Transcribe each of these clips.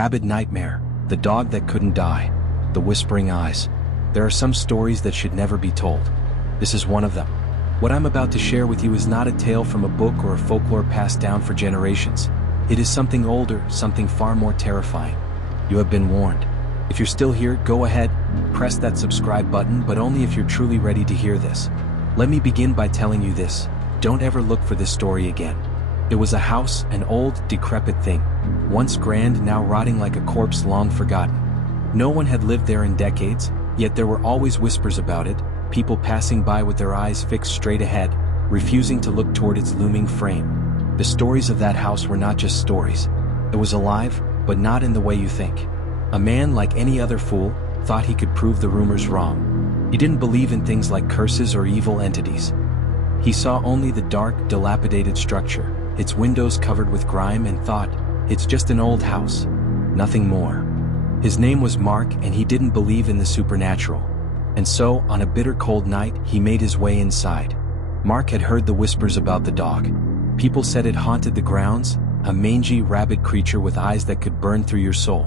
Rabid nightmare, the dog that couldn't die, the whispering eyes. There are some stories that should never be told. This is one of them. What I'm about to share with you is not a tale from a book or a folklore passed down for generations. It is something older, something far more terrifying. You have been warned. If you're still here, go ahead, press that subscribe button, but only if you're truly ready to hear this. Let me begin by telling you this: don't ever look for this story again. It was a house, an old, decrepit thing, once grand, now rotting like a corpse long forgotten. No one had lived there in decades, yet there were always whispers about it, people passing by with their eyes fixed straight ahead, refusing to look toward its looming frame. The stories of that house were not just stories. It was alive, but not in the way you think. A man, like any other fool, thought he could prove the rumors wrong. He didn't believe in things like curses or evil entities. He saw only the dark, dilapidated structure, its windows covered with grime, and thought, it's just an old house. Nothing more. His name was Mark, and he didn't believe in the supernatural. And so, on a bitter cold night, he made his way inside. Mark had heard the whispers about the dog. People said it haunted the grounds, a mangy, rabid creature with eyes that could burn through your soul.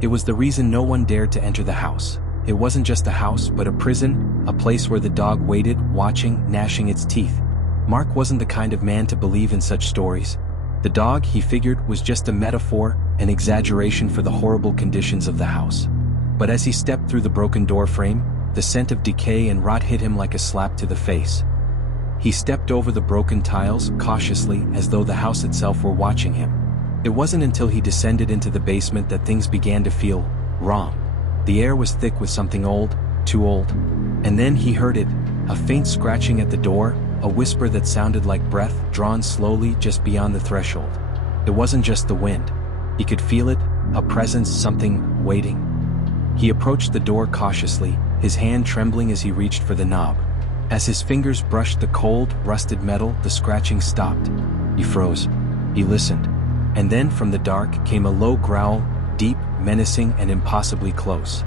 It was the reason no one dared to enter the house. It wasn't just a house, but a prison, a place where the dog waited, watching, gnashing its teeth. Mark wasn't the kind of man to believe in such stories. The dog, he figured, was just a metaphor, an exaggeration for the horrible conditions of the house. But as he stepped through the broken door frame, the scent of decay and rot hit him like a slap to the face. He stepped over the broken tiles, cautiously, as though the house itself were watching him. It wasn't until he descended into the basement that things began to feel wrong. The air was thick with something old, too old. And then he heard it, a faint scratching at the door, a whisper that sounded like breath drawn slowly just beyond the threshold. It wasn't just the wind. He could feel it, a presence, something waiting. He approached the door cautiously, his hand trembling as he reached for the knob. As his fingers brushed the cold, rusted metal, the scratching stopped. He froze. He listened. And then from the dark came a low growl, deep, menacing, and impossibly close.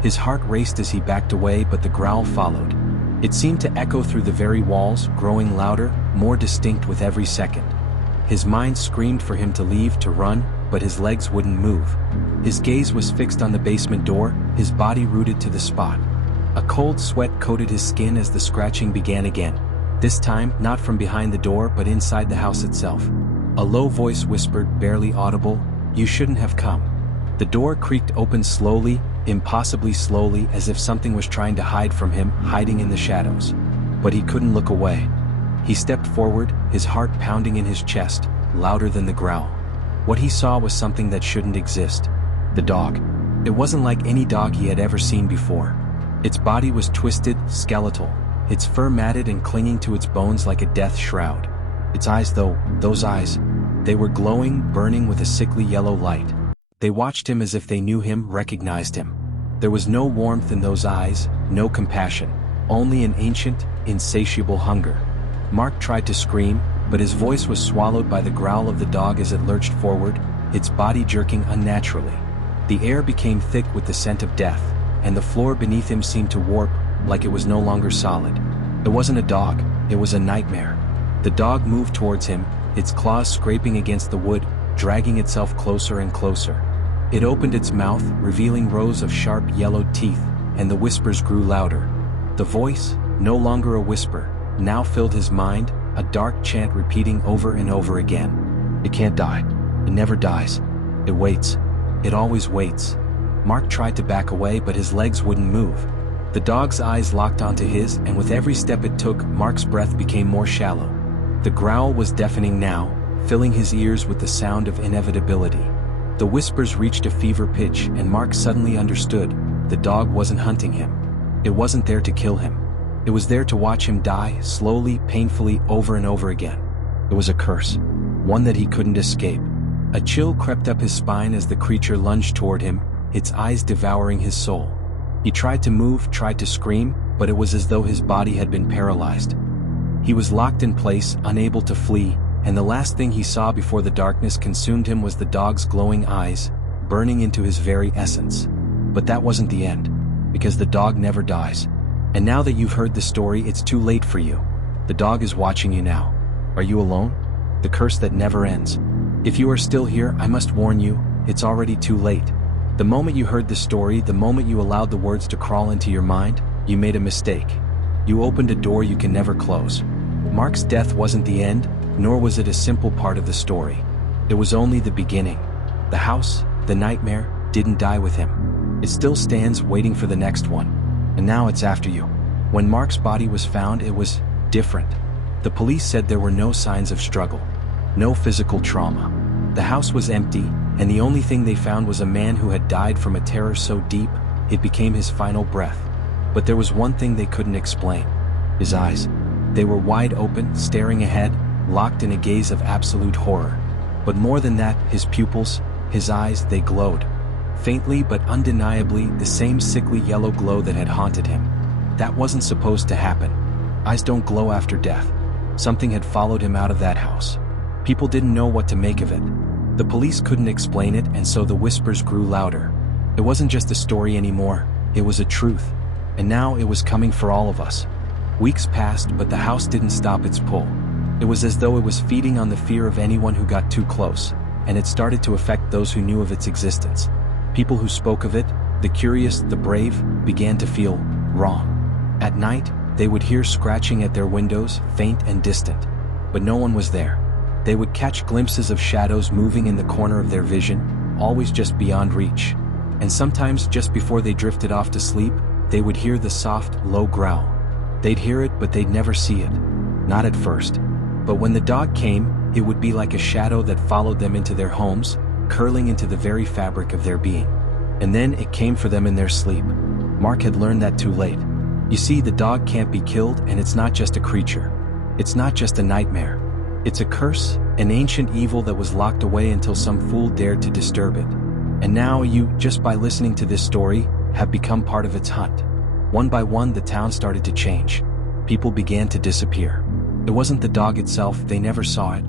His heart raced as he backed away, but the growl followed. It seemed to echo through the very walls, growing louder, more distinct with every second. His mind screamed for him to leave, to run, but his legs wouldn't move. His gaze was fixed on the basement door, his body rooted to the spot. A cold sweat coated his skin as the scratching began again. This time, not from behind the door, but inside the house itself. A low voice whispered, barely audible, "You shouldn't have come." The door creaked open slowly, impossibly slowly, as if something was trying to hide from him, hiding in the shadows. But he couldn't look away. He stepped forward, his heart pounding in his chest, louder than the growl. What he saw was something that shouldn't exist. The dog. It wasn't like any dog he had ever seen before. Its body was twisted, skeletal, its fur matted and clinging to its bones like a death shroud. Its eyes, though, those eyes, they were glowing, burning with a sickly yellow light. They watched him as if they knew him, recognized him. There was no warmth in those eyes, no compassion, only an ancient, insatiable hunger. Mark tried to scream, but his voice was swallowed by the growl of the dog as it lurched forward, its body jerking unnaturally. The air became thick with the scent of death, and the floor beneath him seemed to warp, like it was no longer solid. It wasn't a dog, it was a nightmare. The dog moved towards him, its claws scraping against the wood, dragging itself closer and closer. It opened its mouth, revealing rows of sharp yellowed teeth, and the whispers grew louder. The voice, no longer a whisper, now filled his mind, a dark chant repeating over and over again. It can't die. It never dies. It waits. It always waits. Mark tried to back away, but his legs wouldn't move. The dog's eyes locked onto his, and with every step it took, Mark's breath became more shallow. The growl was deafening now, filling his ears with the sound of inevitability. The whispers reached a fever pitch, and Mark suddenly understood. The dog wasn't hunting him. It wasn't there to kill him. It was there to watch him die, slowly, painfully, over and over again. It was a curse, one that he couldn't escape. A chill crept up his spine as the creature lunged toward him, its eyes devouring his soul. He tried to move, tried to scream, but it was as though his body had been paralyzed. He was locked in place, unable to flee, and the last thing he saw before the darkness consumed him was the dog's glowing eyes, burning into his very essence. But that wasn't the end, because the dog never dies. And now that you've heard the story, it's too late for you. The dog is watching you now. Are you alone? The curse that never ends. If you are still here, I must warn you, it's already too late. The moment you heard the story, the moment you allowed the words to crawl into your mind, you made a mistake. You opened a door you can never close. Mark's death wasn't the end, nor was it a simple part of the story. It was only the beginning. The house, the nightmare, didn't die with him. It still stands waiting for the next one. And now it's after you. When Mark's body was found, it was different. The police said there were no signs of struggle, no physical trauma. The house was empty, and the only thing they found was a man who had died from a terror so deep, it became his final breath. But there was one thing they couldn't explain. His eyes. They were wide open, staring ahead, locked in a gaze of absolute horror. But more than that, his pupils, his eyes, they glowed. Faintly but undeniably, the same sickly yellow glow that had haunted him. That wasn't supposed to happen. Eyes don't glow after death. Something had followed him out of that house. People didn't know what to make of it. The police couldn't explain it, and so the whispers grew louder. It wasn't just a story anymore, it was a truth. And now it was coming for all of us. Weeks passed, but the house didn't stop its pull. It was as though it was feeding on the fear of anyone who got too close, and it started to affect those who knew of its existence. People who spoke of it, the curious, the brave, began to feel wrong. At night, they would hear scratching at their windows, faint and distant. But no one was there. They would catch glimpses of shadows moving in the corner of their vision, always just beyond reach. And sometimes, just before they drifted off to sleep, they would hear the soft, low growl. They'd hear it, but they'd never see it. Not at first. But when the dog came, it would be like a shadow that followed them into their homes, curling into the very fabric of their being. And then it came for them in their sleep. Mark had learned that too late. You see, the dog can't be killed, and it's not just a creature. It's not just a nightmare. It's a curse, an ancient evil that was locked away until some fool dared to disturb it. And now you, just by listening to this story, have become part of its hunt. One by one, the town started to change. People began to disappear. It wasn't the dog itself, they never saw it.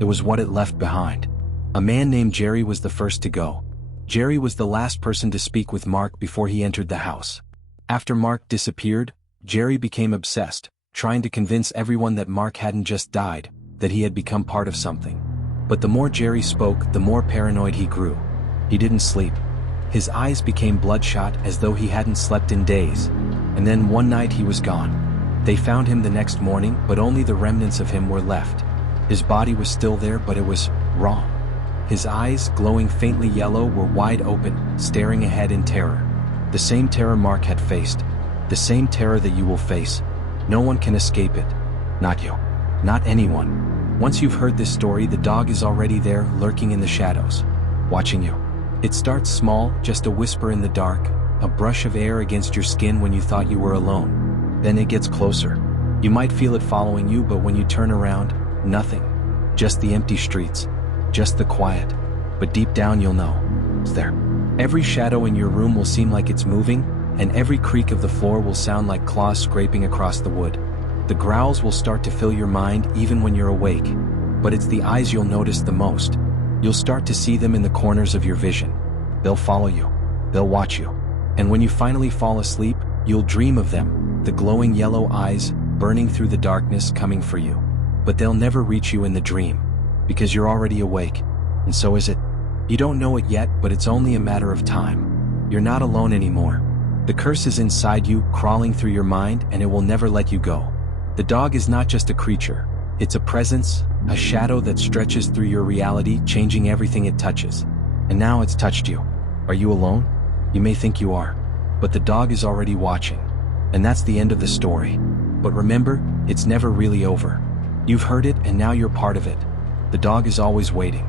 It was what it left behind. A man named Jerry was the first to go. Jerry was the last person to speak with Mark before he entered the house. After Mark disappeared, Jerry became obsessed, trying to convince everyone that Mark hadn't just died, that he had become part of something. But the more Jerry spoke, the more paranoid he grew. He didn't sleep. His eyes became bloodshot as though he hadn't slept in days. And then one night he was gone. They found him the next morning, but only the remnants of him were left. His body was still there, but it was wrong. His eyes, glowing faintly yellow, were wide open, staring ahead in terror. The same terror Mark had faced. The same terror that you will face. No one can escape it. Not you. Not anyone. Once you've heard this story, the dog is already there, lurking in the shadows. Watching you. It starts small, just a whisper in the dark, a brush of air against your skin when you thought you were alone. Then it gets closer. You might feel it following you, but when you turn around, nothing. Just the empty streets. Just the quiet. But deep down you'll know. It's there. Every shadow in your room will seem like it's moving, and every creak of the floor will sound like claws scraping across the wood. The growls will start to fill your mind even when you're awake. But it's the eyes you'll notice the most. You'll start to see them in the corners of your vision. They'll follow you. They'll watch you. And when you finally fall asleep, you'll dream of them, the glowing yellow eyes, burning through the darkness, coming for you. But they'll never reach you in the dream, because you're already awake, and so is it. You don't know it yet, but it's only a matter of time. You're not alone anymore. The curse is inside you, crawling through your mind, and it will never let you go. The dog is not just a creature. It's a presence, a shadow that stretches through your reality, changing everything it touches. And now it's touched you. Are you alone? You may think you are, but the dog is already watching. And that's the end of the story. But remember, it's never really over. You've heard it, and now you're part of it. The dog is always waiting.